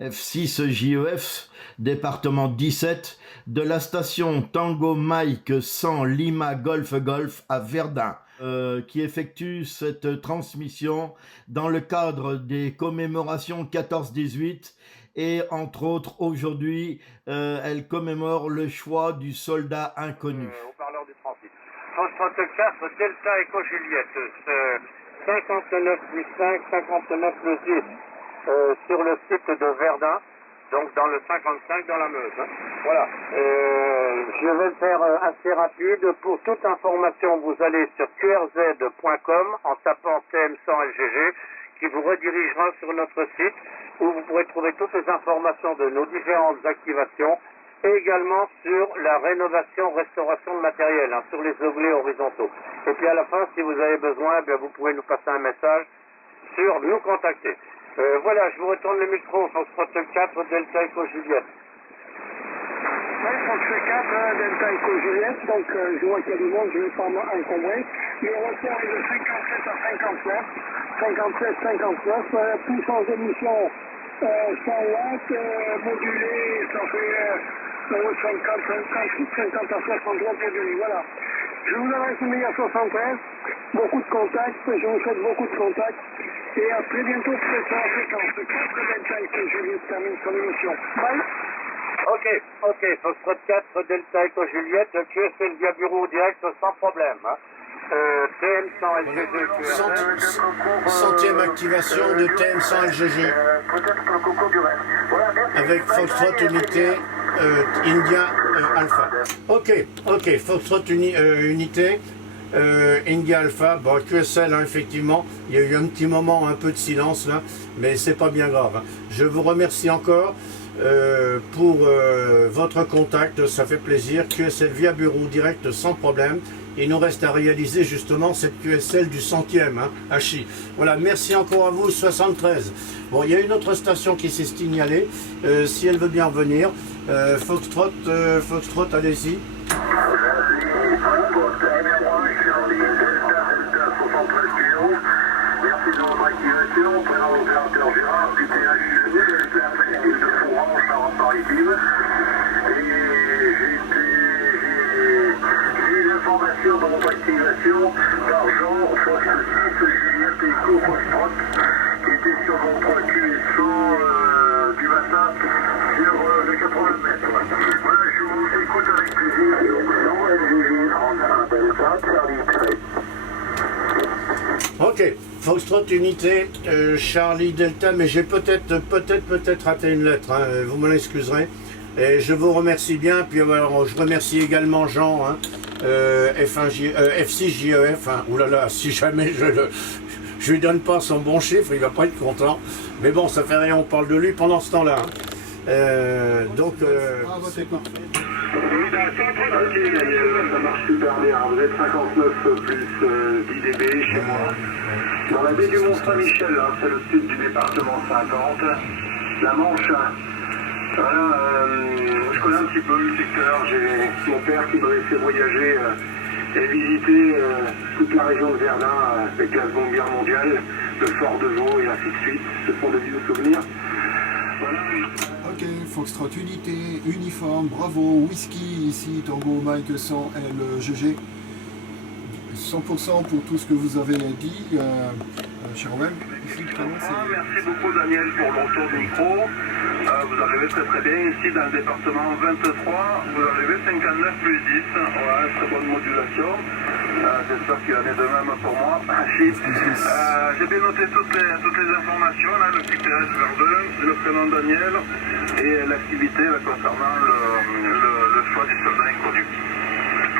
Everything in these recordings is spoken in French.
F6 JEF, département 17, de la station Tango Mike 100 Lima Golf Golf à Verdun, qui effectue cette transmission dans le cadre des commémorations 14-18 et entre autres aujourd'hui, elle commémore le choix du soldat inconnu. Haut-parleur du transit. 34 Delta Echo Juliette, 59 5 59 le 10 sur le site de Verdun, donc dans le 55 dans la Meuse. Hein. Voilà. Je vais le faire assez rapide. Pour toute information, vous allez sur qrz.com en tapant TM100LGG qui vous redirigera sur notre site où vous pourrez trouver toutes les informations de nos différentes activations et également sur la rénovation-restauration de matériel, hein, sur les oglets horizontaux. Et puis à la fin, si vous avez besoin, bien, vous pouvez nous passer un message sur nous contacter. Voilà, je vous retourne le micro, Foxtrot 4, Delta Echo Juliette. Oui, Foxtrot 4, Delta Echo Juliette, donc je vois qu'il y a du monde, je ne vais pas m'encombrer. Le report est de 57 à 59, 57, 59, puissance d'émission 100 watts, modulé, ça fait 50, 50 à 63 modulé, voilà. Je vous adresse une à 73, beaucoup de contacts, je vous souhaite beaucoup de contacts, et à très bientôt pour cette fréquence. 4 Delta Echo Juliette termine son émission. Bye. Ok, Foxtrot 4, Delta Echo Juliette, QSL via bureau direct sans problème. Hein. TM100 LGG. Centième activation de TM100 LGG. Avec Foxtrot unité India Alpha. Ok, Foxtrot unité India Alpha. Bon, QSL, hein, effectivement, il y a eu un petit moment, un peu de silence là, mais c'est pas bien grave. Hein. Je vous remercie encore. Pour votre contact, ça fait plaisir. QSL via bureau direct sans problème. Il nous reste à réaliser justement cette QSL du centième, hein, Hachi. Voilà, merci encore à vous, 73. Bon, il y a une autre station qui s'est signalée, si elle veut bien revenir. Foxtrot, allez-y. Merci de votre activation, présent l'opérateur Gérard, QTH, la ville de Fourran, Charente-Maritime. Et j'ai eu l'information de votre activation d'argent Fox 6 Juliette Echo Foxtrot, qui était sur votre QSO du bassin sur les 80 mètres. Voilà, je vous écoute avec plaisir. Donc, non, LGG 35 Delta, Charlie Trade. Ok, Foxtrot unité, Charlie Delta, mais j'ai peut-être raté une lettre, hein, vous m'en excuserez. Et je vous remercie bien, puis alors, je remercie également Jean, hein, F6 JEF, hein, oulala, si jamais je lui donne pas son bon chiffre, il va pas être content. Mais bon, ça fait rien, on parle de lui pendant ce temps-là. Hein. Donc, c'est parfait. Ok Daniel, ça marche super bien. Vous êtes 59 plus 10 dB chez moi. Dans la baie du Mont-Saint-Michel, hein, c'est le sud du département 50. La Manche, voilà, je connais un petit peu le secteur. J'ai mon père qui m'avait fait voyager et visiter toute la région de Verdun avec la Seconde Guerre mondiale, le fort de Vaux et ainsi de suite. Ce sont de vieux souvenirs. Voilà. Ok, Foxtrot unité, uniforme, bravo, whisky, ici Tango Mike 100 LGG. 100% pour tout ce que vous avez dit, cher Owen. Merci beaucoup Daniel pour l'entour du micro. Vous arrivez très bien ici dans le département 23. Vous arrivez 59 plus 10. Voilà, très bonne modulation. J'espère qu'il en est de même pour moi. J'ai bien noté toutes les informations, là, le QTS Verdun, le prénom Daniel et l'activité concernant le choix du soldat inconnu.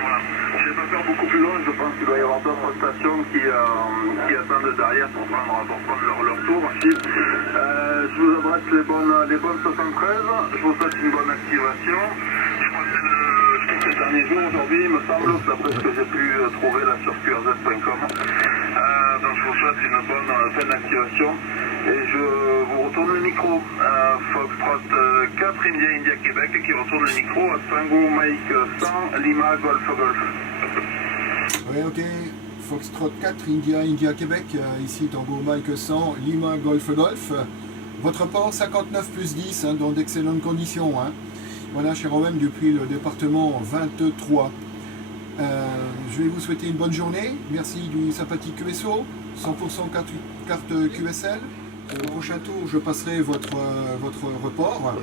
Voilà. Je ne vais pas faire beaucoup plus loin, je pense qu'il doit y avoir d'autres stations qui attendent derrière pour prendre leur tour. Je vous adresse les bonnes 73, je vous souhaite une bonne activation. Je crois que c'est le dernier jour aujourd'hui, il me semble, d'après ce que j'ai pu trouver là sur qrz.com. Donc je vous souhaite une bonne activation. Et je vous retourne le micro à Foxtrot 4 India Québec qui retourne le micro à Tango Mike 100 Lima Golf Golf. Oui, ok, Foxtrot 4 India Québec, ici Tango Mike 100 Lima Golf Golf. Votre port 59 plus 10, dans d'excellentes conditions. Voilà, cher OM, depuis le département 23. Je vais vous souhaiter une bonne journée. Merci du sympathique QSO, 100% carte QSL. Au prochain tour, je passerai votre report.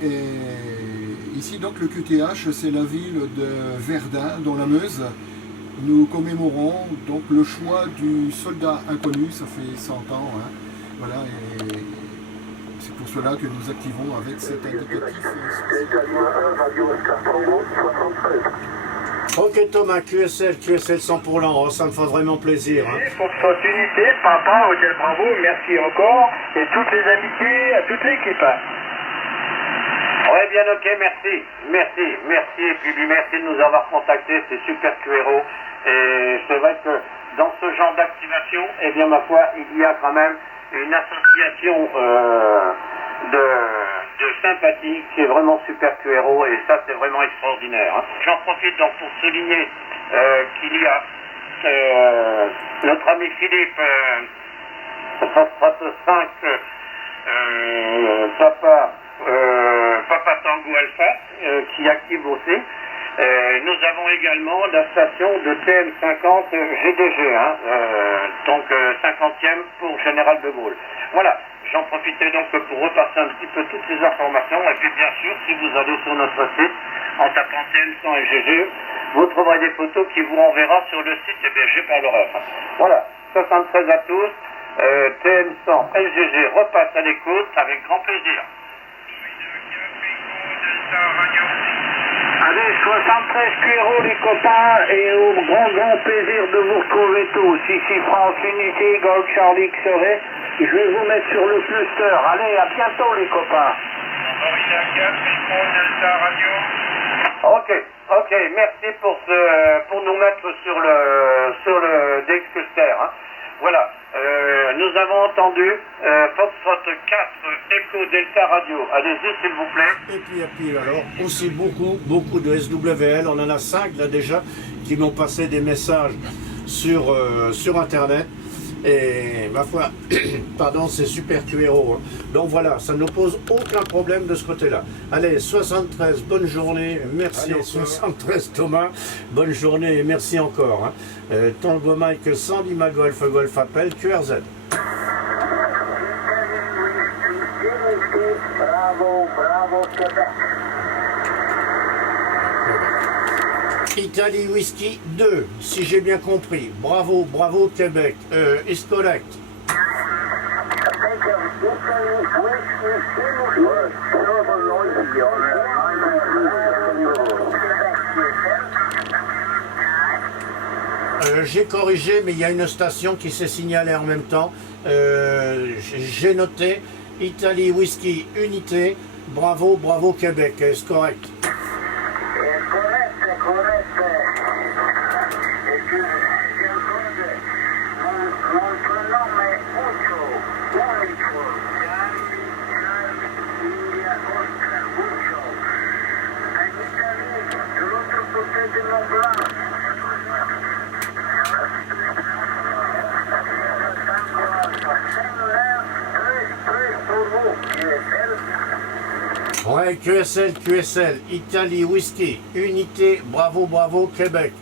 Et ici, donc, le QTH, c'est la ville de Verdun, dans la Meuse. Nous commémorons donc le choix du soldat inconnu, ça fait 100 ans. Voilà, et c'est pour cela que nous activons avec cet indicatif. Ok Thomas, QSL 100 pour l'an, ça me fait vraiment plaisir. Foxtrot Unité, Papa, Hôtel Bravo, merci encore, et toutes les amitiés à toute l'équipe. Ouais, bien ok, merci, et puis merci de nous avoir contactés, c'est super QRO, et c'est vrai que dans ce genre d'activation, eh bien ma foi, il y a quand même une association de sympathie qui est vraiment super QRO, et ça c'est vraiment extraordinaire. J'en profite donc pour souligner qu'il y a notre ami Philippe, Foxtrot 5, Papa Tango Alpha, qui active aussi. Nous avons également la station de TM50 GDG, donc 50e pour Général de Gaulle. Voilà, j'en profitais donc pour repasser un petit peu toutes les informations, et puis bien sûr, si vous allez sur notre site, en tapant TM100 LGG, vous trouverez des photos qui vous renverra sur le site hébergé par le REF. Voilà, 73 à tous, TM100 LGG repasse à l'écoute avec grand plaisir. Allez, 73 QRO les copains, et au grand plaisir de vous retrouver tous. Ici France Unité, Golf Charlie Xeret. Je vais vous mettre sur le cluster. Allez, à bientôt les copains. Ok, merci pour nous mettre sur le DX cluster. Voilà, nous avons entendu Foxtrot 4 Echo Delta Radio. Allez-y s'il vous plaît. Et puis alors, aussi beaucoup de SWL, on en a 5 là déjà, qui m'ont passé des messages sur Internet. Et ma foi, pardon, c'est super QRO. Donc voilà, ça ne pose aucun problème de ce côté-là. Allez, 73, bonne journée, merci. Allez, 73 Thomas, bonne journée et merci encore. Tango Mike 100 Lima Golf Appel QRZ. Bravo, Québec. Italie Whisky 2, si j'ai bien compris. Bravo Québec. Is correct. J'ai corrigé, mais il y a une station qui s'est signalée en même temps. J'ai noté Italie Whisky Unité. Bravo Québec. Est-ce correct? Ouais, QSL, Italie Whisky, Unité, bravo Québec.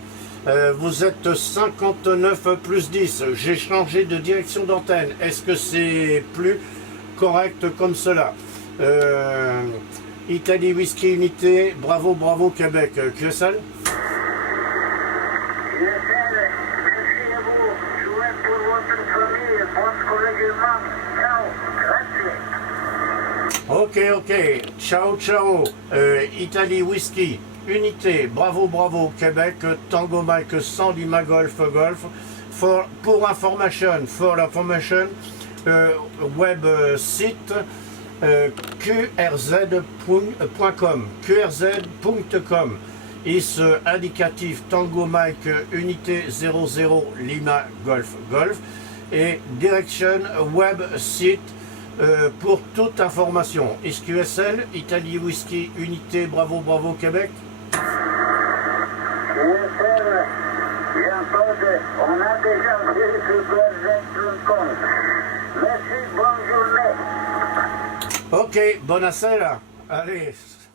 Vous êtes 59 plus 10. J'ai changé de direction d'antenne. Est-ce que c'est plus correct comme cela? Italie Whisky Unité, bravo Québec. QSL? Ok, ciao. Italie Whisky, Unité, bravo Québec, Tango Mike 100 Lima Golf. For information, web site qrz.com is indicatif Tango Mike Unité 00 Lima Golf et direction web site pour toute information. SQSL, Italie Whisky Unité, bravo Québec. On a déjà vu sur QRZ.com. Merci, bonne journée. Ok, buonasera. Allez.